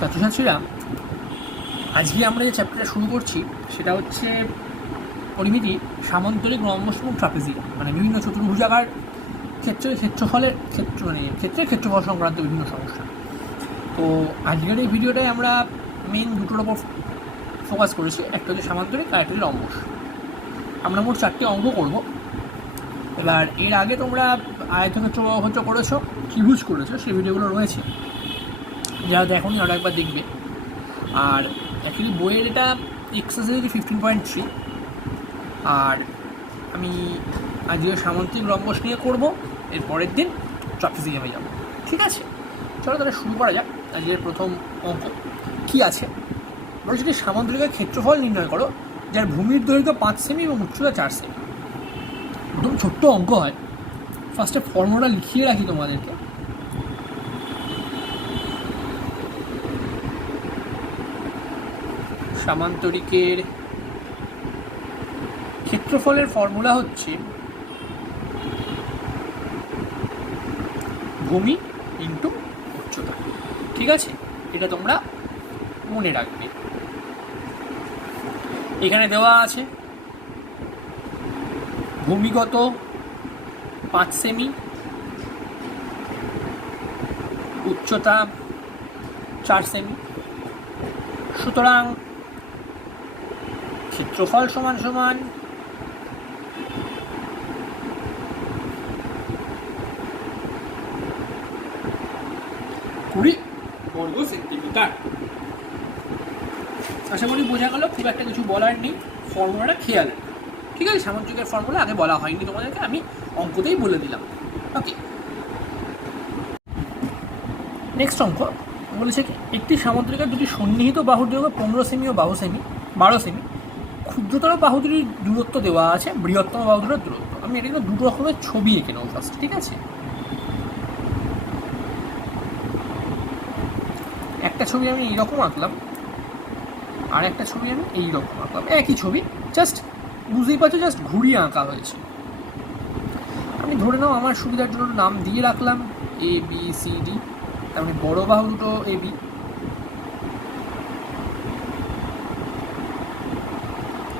ছাত্রছাত্রীরা, আজকে আমরা যে চ্যাপ্টারটা শুরু করছি সেটা হচ্ছে পরিমিতি, সামান্তরিক, রম্বস এবং ট্রাপিজিয়াম, মানে বিভিন্ন চতুর্ভুজাকার ক্ষেত্রফলের ক্ষেত্রফল সংক্রান্ত বিভিন্ন সমস্যা। তো আজকের এই ভিডিওটায় আমরা মেন দুটোর ওপর ফোকাস করেছি, একটা হচ্ছে সামান্তরিক আর একটা হচ্ছে রম্বস। আমরা মোট 4টি অঙ্ক করব। এবার এর আগে তোমরা আয়তক্ষেত্র বর্গক্ষেত্র করেছো, ত্রিভুজ করেছো, সেই ভিডিওগুলো রয়েছে, যারা দেখোনি আরও একবার দেখবে। আর অ্যাকচুয়ালি বইয়ের এটা এক্সারসাইজ 15.3, আর আমি আজকে সামান্তরিক রম্বস নিয়ে করব, এর পরের দিন ট্রাপিজিয়ামে যাব। ঠিক আছে, চলো তাহলে শুরু করা যাক। আজকের প্রথম অঙ্ক কী আছে বলো, যদি সামান্তরিকের ক্ষেত্রফল নির্ণয় করো যার ভূমির দৈর্ঘ্য 5 সেমি এবং উচ্চতা 4 সেমি। প্রথম ছোট্ট অঙ্ক হয়, ফার্স্টে ফর্মুলাটা লিখিয়ে রাখি তোমাদেরকে। সামান্তরিকের ক্ষেত্রফলের ফর্মুলা হচ্ছে ভূমি ইন্টু উচ্চতা। ঠিক আছে, এটা তোমরা মনে রাখবে। এখানে দেওয়া আছে ভূমিগত 5 সেমি, উচ্চতা 4 সেমি। সুতরাং ক্ষেত্রফল সমান সমান 20 বর্গ সেন্টিমিটার। আশা করি বোঝা গেল, খুব একটা কিছু বলার নেই, ফর্মুলাটা খেয়াল। ঠিক আছে, সামান্তরিকের ফর্মুলা আগে বলা হয়নি তোমাদেরকে, আমি অঙ্কতেই বলে দিলাম। ওকে, নেক্সট অঙ্ক বলেছে কি, একটি সামান্তরিকের দুটি সন্নিহিত বাহুর দৈর্ঘ্য 15 সেমি ও 12 সেমি। ক্ষুদ্রতর বাহু দুটির দূরত্ব দেওয়া আছে বৃহত্তম বাহু দুটোর দূরত্ব। আমি এটা কিন্তু দুটো রকমের ছবি এঁকে নেব ফার্স্ট। ঠিক আছে, একটা ছবি আমি এইরকম আঁকলাম, আর একটা ছবি আমি এইরকম আঁকলাম, একই ছবি, জাস্ট বুঝতেই পারছো, জাস্ট ঘুরিয়ে আঁকা হয়েছে। আমি ধরে নাও আমার সুবিধার জন্য নাম দিয়ে রাখলাম এ বি সি ডি, তার মানে বড় বাহু দুটো A B,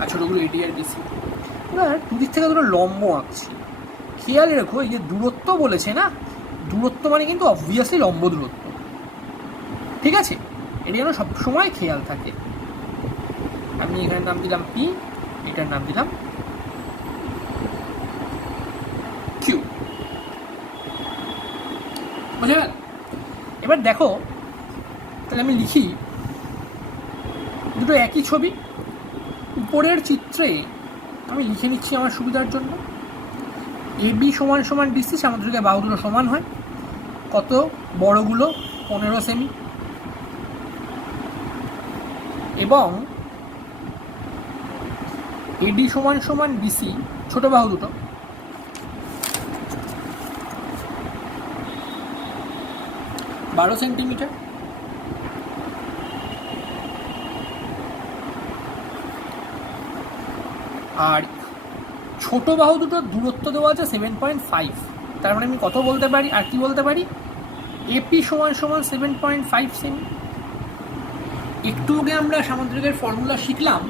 R ছোটোগুলো eddy R BC. এবার দুদিক থেকে দুটো লম্ব আঁকছি। খেয়াল রেখো, এই যে দূরত্ব বলেছে না, দূরত্ব মানে কিন্তু অবভিয়াসলি লম্ব দূরত্ব। ঠিক আছে, এটা যেন সবসময় খেয়াল থাকে। আমি এখানে নাম দিলাম পি, এটার নাম দিলাম কিউ। বুঝে গেল? এবার দেখো, তাহলে আমি লিখি দুটো একই ছবি। উপরের চিত্রে আমি লিখে নিচ্ছি আমার সুবিধার জন্য, এ বি সমান সমান ডিসি, সামান্তরিকের বাহু দুটো সমান হয় কত, বড়গুলো 15 সেমি, এবং এডি সমান সমান বিসি, ছোট বাহু দুটো 12 সেন্টিমিটার। আর ছোট বাহু দুটোর দূরত্ব দেওয়া আছে 7.5। তার মানে আমি কত বলতে পারি, আর কি বলতে পারি, এপি সমান সমান 7.5 সেমি। একটু আগে আমরা সামান্তরিকের ফর্মুলা শিখলাম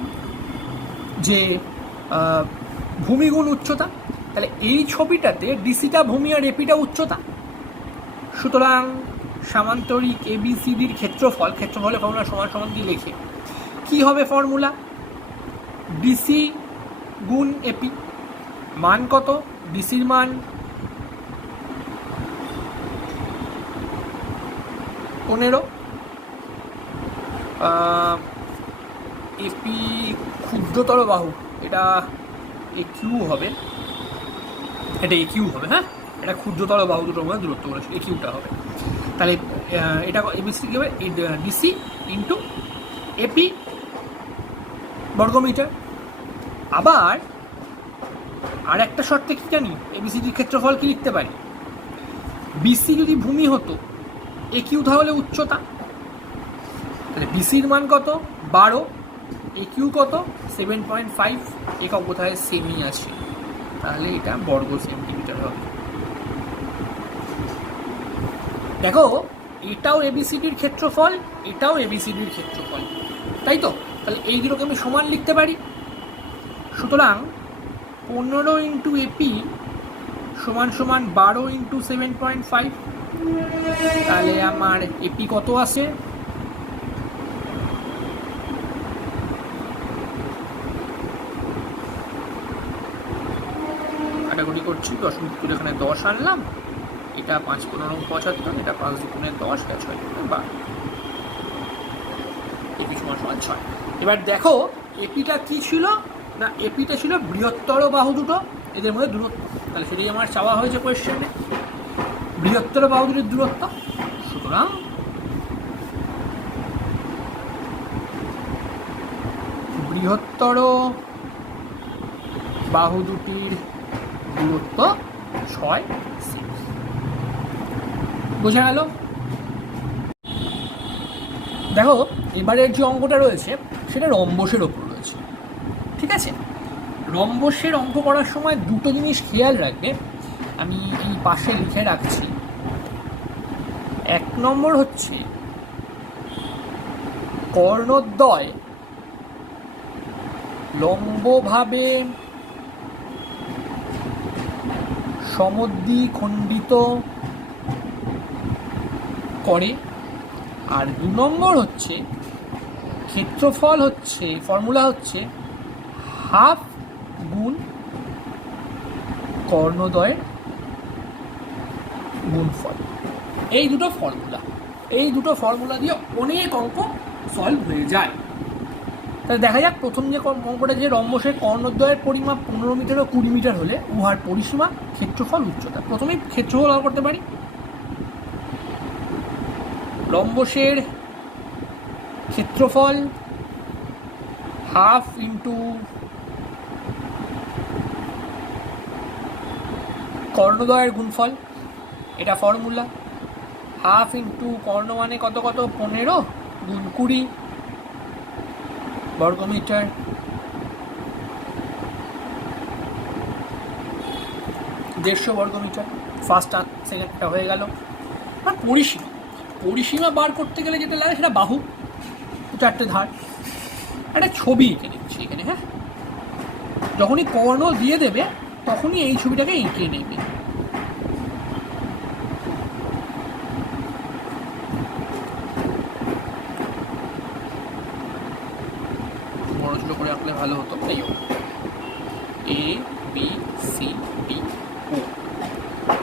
যে ভূমি গুণ উচ্চতা, তাহলে এই ছবিটাতে ডিসিটা ভূমি আর এপিটা উচ্চতা। সুতরাং সামান্তরিক এবিসিডির ক্ষেত্রফলের ফর্মুলা সমান সমান দিয়ে লেখে কি হবে ফর্মুলা, ডিসি গুণ এপি, মান কত, ডিসির মান 15, এপি ক্ষুদ্রতর বাহু, এটা এ কিউ হবে, এটা এ কিউ হবে। হ্যাঁ, এটা ক্ষুদ্রতর বাহু দুটোর মধ্যে দূরত্ব বলেছে, এ কিউটা হবে। তাহলে এটা এবিসি কী হবে, ডিসি ইন্টু এপি বর্গমিটার। আবার আর একটা শর্তে কী জানি, এবিসিডির ক্ষেত্রফল কি লিখতে পারি, বিসি যদি ভূমি হতো, এ কিউ তাহলে উচ্চতা, তাহলে বিসির মান কত 12, এ কিউ কত 7.5, একক কোথায় সেমি আছে, তাহলে এটা বর্গ সেন্টিমিটার হবে। দেখো এটাও এবিসিডির ক্ষেত্রফল, এটাও এবিসিডির ক্ষেত্রফল, তাই তো? তাহলে এই দুটোকে আমি সমান লিখতে পারি। সুতরাং 15 ইন্টু এপি সমান সমান 12 ইন্টু 7.5। তাহলে আমার এপি কত আসে? কাটাকুটি করছি, 10 এখানে 10 আনলাম, এটা 5 15 75, এটা 5 2 10, এটা 6 12, এপি সমান সমান 6। এবার দেখো এপিটা কি ছিল না, এপিটা ছিল বৃহত্তর বাহু দুটো, এদের মধ্যে দূরত্ব। তাহলে সেটাই আমার চাওয়া হয়েছে কোয়েশ্চেনে, বৃহত্তর বাহু দুটির দূরত্ব। সুতরাং বৃহত্তর বাহু দুটির দূরত্ব 6 সেমি। বোঝা গেল? দেখো এবারের যে অঙ্কটা রয়েছে সেটা রম্বসের ওপর রয়েছে, ঠিক আছে? রম্বসের অঙ্ক করার সময় দুটো জিনিস খেয়াল রাখবে, আমি এই পাশে লিখে রাখছি। 1 নম্বর হচ্ছে কর্ণদ্বয় লম্বভাবে সমদ্বিখণ্ডিত করে, আর 2 নম্বর হচ্ছে ক্ষেত্রফল হচ্ছে, ফর্মুলা হচ্ছে হাফ গুণ কর্ণদ্বয়ের গুণফল। এই দুটো ফর্মুলা দিয়ে অনেক অঙ্ক সলভ হয়ে যায়। তাহলে দেখা যাক প্রথম যে অঙ্কটা, যে রম্বসের কর্ণদ্বয়ের পরিমাপ 15 মিটার ও 20 মিটার হলে উহার পরিসীমা, ক্ষেত্রফল, উচ্চতা। প্রথমেই ক্ষেত্রফল বার করতে পারি। রম্বসের ক্ষেত্রফল হাফ ইন্টু কর্ণদ্বয়ের গুণফল, এটা ফর্মুলা। হাফ ইন্টু কর্ণ মানে কত 15 গুণ 20 বর্গমিটার, দেড়শো বর্গমিটার। ফার্স্ট আর সেকেন্ডটা হয়ে গেল। আর পরিসীমা বার করতে গেলে যেটা লাগে সেটা বাহু, 4টে ধার। একটা ছবি এঁকে নিচ্ছি এখানে, হ্যাঁ? যখনই কর্ণ দিয়ে দেবে তখনই এই ছবিটাকে এঁকে নেবে। বড় ছোট করে আঁকলে ভালো হতো। এই এ বি সি ডি ও।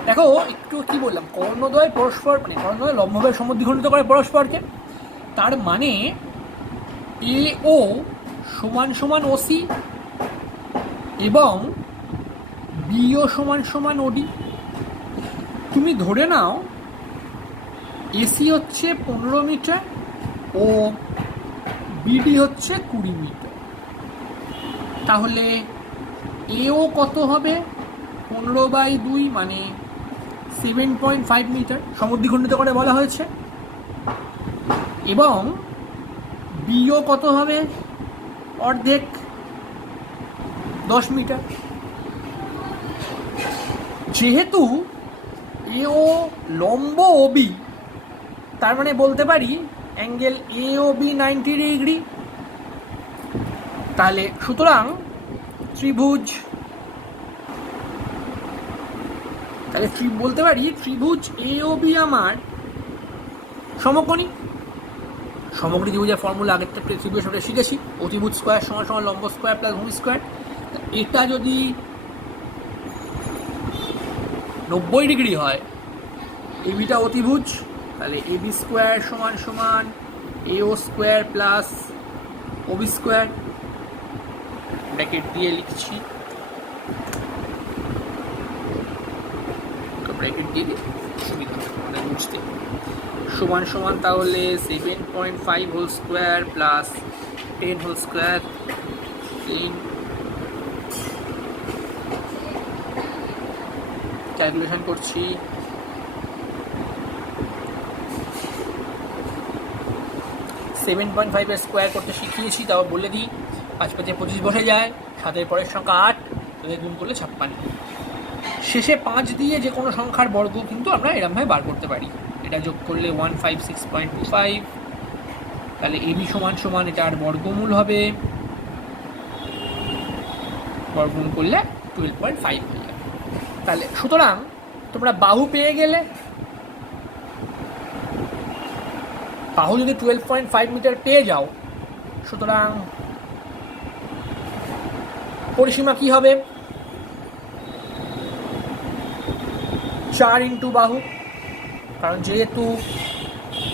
দেখো একটু কি বললাম, কর্ণদ্বয় পরস্পর, মানে কর্ণদ্বয় লম্বভাবে সমদ্বিখণ্ডিত করে পরস্পরকে। তার মানে এ ও সমান সমান ওসি এবং বিও সমান সমান ওডি। তুমি ধরে নাও এসি হচ্ছে 15 মিটার ও বিডি হচ্ছে 20 মিটার। তাহলে এও কত হবে? 15/2 মানে 7.5 মিটার সমদ্বিখণ্ডিত করে বলা হয়েছে। এবং বিও কত হবে? অর্ধেক, 10 মিটার। যেহেতু এও লম্ব ওবি, তার মানে বলতে পারি অ্যাঙ্গেল এ ও বি 90 ডিগ্রি। তাহলে সুতরাং ত্রিভুজ, তাহলে বলতে পারি ত্রিভুজ এ ও বি আমার সমকোণী। সমকোণী ত্রিভুজের ফর্মুলা আগের থেকে ত্রিভুজের সাথে শিখেছি, অতিভুজ স্কোয়ার সমান সমান লম্ব স্কোয়ার প্লাস ভূমি স্কোয়ার। এটা যদি 90 ডিগ্রি হয়, এবিটা অতিভুজ, তাহলে এবি স্কোয়ার সমান সমান এও square plus Obi square. Bracket দিয়ে লিখছি, ব্র্যাকেট দিয়ে সুবিধা মানে বুঝতে। সমান সমান তাহলে 7.5 whole square plus 10 whole square. Calculation করছি, 7.5 এর স্কোয়ার করতে শিখিয়েছি, তাও বলে দিই। 5 5 25 বসে যায়, 7-এর পরের সংখ্যা 8, তাদের গুণ করলে 56। শেষে 5 দিয়ে যে কোনো সংখ্যার বর্গ কিন্তু আমরা এরমভাবে বার করতে পারি। এটা যোগ করলে 156.25, তাহলে এবি সমান সমান এটার বর্গমূল হবে, বর্গমূল করলে 12.5 হয়ে যাবে। তাহলে সুতরাং তোমরা বাহু পেয়ে গেলে, বাহু যদি 12.5 মিটার পেয়ে যাও, সুতরাং পরিসীমা কি হবে? 4 ইন্টু বাহু, কারণ যেহেতু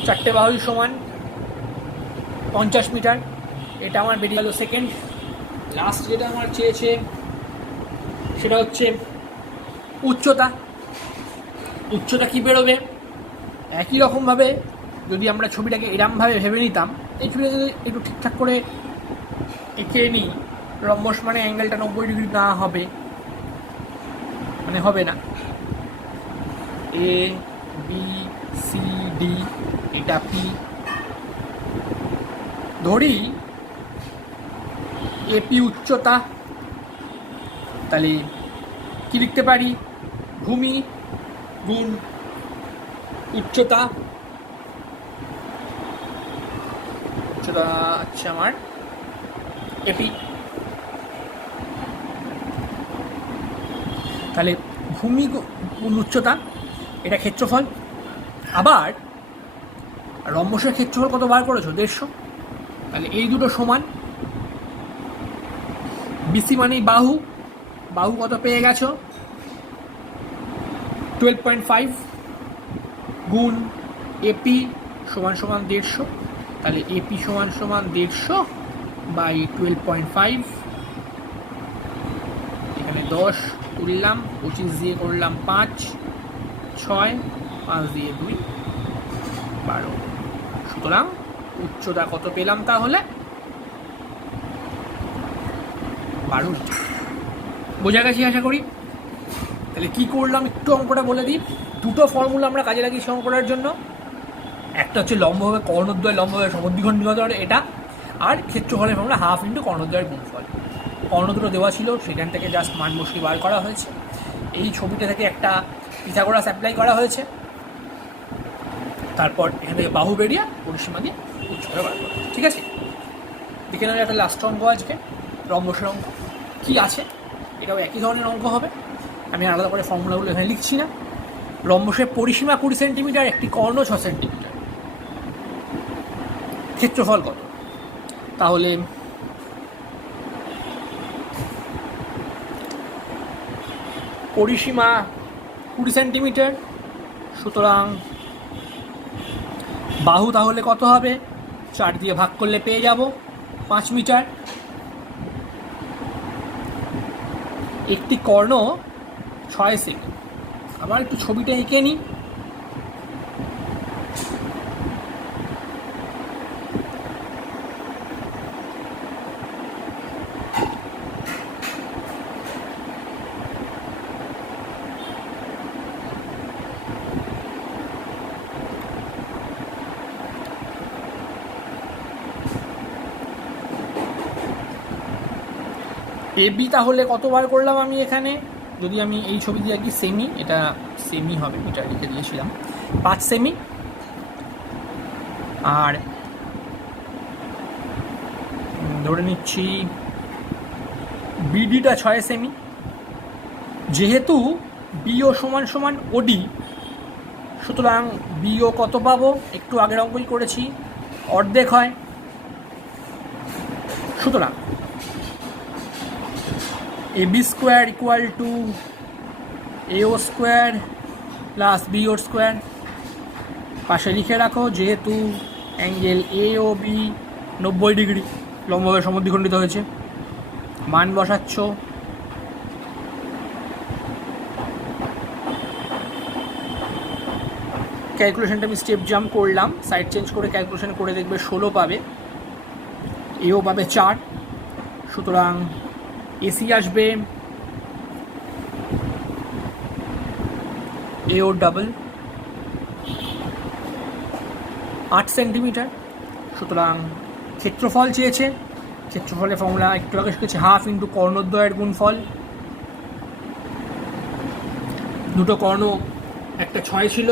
4টে বাহুই সমান 50 মিটার। এটা আমার বেরিয়ে গেল সেকেন্ড। লাস্ট যেটা আমার চেয়েছে সেটা হচ্ছে উচ্চতা। উচ্চতা কি বেরোবে? একই রকমভাবে যদি আমরা ছবিটাকে এরমভাবে ভেবে নিতাম, এই ছবিটা যদি একটু ঠিকঠাক করে এঁকে নিই, রম্বস মানে অ্যাঙ্গেলটা 90 ডিগ্রি না হবে, মানে হবে না। এ বি সি ডি, এটা পি, ধরি এপি উচ্চতা, তাহলে কি লিখতে পারি? ভূমি গুণ উচ্চতা। উচ্চতা হচ্ছে আমার এপি। তাহলে ভূমি গুণ উচ্চতা, এটা ক্ষেত্রফল। আবার রম্বসের ক্ষেত্রফল কত বার করেছো? 150। তাহলে এই দুটো সমান। বিসি মানেই বাহু, বাহু কত পেয়ে গেছো? 12.5 গুণ এপি সমান সমান 150। তাহলে এপি সমান সমান 150 বাই 12.5। এখানে 10 করলাম, 25 দিয়ে করলাম 5, 6, 5 দিয়ে 2, 12। সুতরাং উচ্চতা কত পেলাম? তাহলে 12 মিটার। বোঝা গেছে আশা করি। তাহলে কি করলাম একটু অঙ্কটা বলে দিই। দুটো ফর্মুলা আমরা কাজে লাগিয়েছি অঙ্ক করার জন্য। একটা হচ্ছে লম্বভাবে কর্ণদ্বয় লম্বভাবে সমদ্বিখণ্ডিত এটা, আর ক্ষেত্রফলের ফর্মুলা হাফ ইন্টু কর্ণদ্বয়ের গুণফল। কর্ণ দুটো দেওয়া ছিল, সেখান থেকে জাস্ট মান বসিয়ে বার করা হয়েছে। এই ছবিটা থেকে একটা পিথাগোরাস অ্যাপ্লাই করা হয়েছে। তারপর এখান থেকে বাহু বেরিয়ে পরিসীমা দিয়ে উচ্চতা বার করা। ঠিক আছে, দেখে নেওয়া একটা লাস্ট অঙ্ক আজকে, রম্বসের অঙ্ক। কি আছে? এটাও একই ধরনের অঙ্ক হবে, আমি আলাদা করে ফর্মুলাগুলো এখানে লিখছি না। রম্বসের পরিসীমা 20 সেন্টিমিটার, একটি কর্ণ 6 সেন্টিমিটার। ক্ষেত্রফল কত? তাহলে পরিসীমা 20 সেন্টিমিটার, সুতরাং বাহু তাহলে কত হবে? 4 দিয়ে ভাগ করলে পেয়ে যাব 5 মিটার। একটি কর্ণ 6 সেমি। আবার একটু ছবিটা এঁকে নিই। এবি তাহলে কতবার করলাম আমি এখানে? যদি আমি এই ছবি দিয়ে আঁকি, সেমি, এটা সেমি হবে, মিটার লিখে দিয়েছিলাম, 5 সেমি। আর ধরে নিচ্ছি বিডিটা 6 সেমি। যেহেতু বিও সমান সমান ওডি, সুতরাং বিও কত পাবো? একটু আগের অঙ্কই করেছি, অর্ধেক হয়। সুতরাং A B square equal to A O square plus বিওর স্কোয়ার। পাশে লিখে রাখো, যেহেতু angle A O B 90 degree লম্বভাবে সমদ্বিখণ্ডিত হয়েছে। মান বসাচ্ছ, ক্যালকুলেশনটা আমি স্টেপ জাম্প করলাম, সাইড চেঞ্জ করে ক্যালকুলেশন করে দেখবে 16 পাবে, এও পাবে 4। সুতরাং এসি আসবে এও ডাবল 8 সেন্টিমিটার। সুতরাং ক্ষেত্রফল চেয়েছে, ক্ষেত্রফলের ফর্মুলা একটু আগে শিখেছে, হাফ ইন্টু কর্ণদ্বয়ের গুণফল। দুটো কর্ণ, একটা 6 ছিল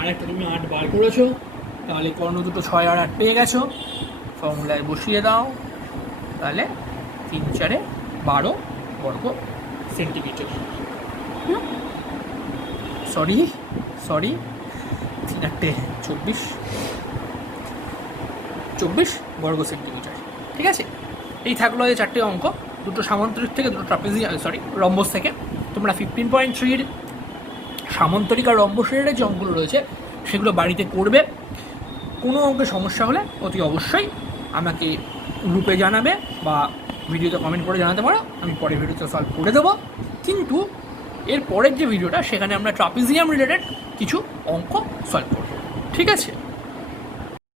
আর একটা তুমি 8 বার করেছো, তাহলে কর্ণ দুটো 6 আর 8 পেয়ে গেছো, ফর্মুলায় বসিয়ে দাও, তাহলে 3 4 12 বর্গ সেন্টিমিটার। সরি 3 8 24 বর্গ সেন্টিমিটার। ঠিক আছে, এই থাকলো এই 4টে অঙ্ক, দুটো সামান্তরিক থেকে, দুটো রম্বস থেকে। তোমরা 15.3-র সামান্তরিক আর রম্বসের যে অঙ্কগুলো রয়েছে সেগুলো বাড়িতে করবে। কোনো অঙ্কে সমস্যা হলে অতি অবশ্যই আমাকে গ্রুপে জানাবে বা ভিডিওতে কমেন্ট করে জানাতে পারো, আমি পরের ভিডিওতে সলভ করে দেবো। কিন্তু এর পরের যে ভিডিওটা, সেখানে আমরা ট্রাপিজিয়াম রিলেটেড কিছু অঙ্ক সলভ করব। ঠিক আছে।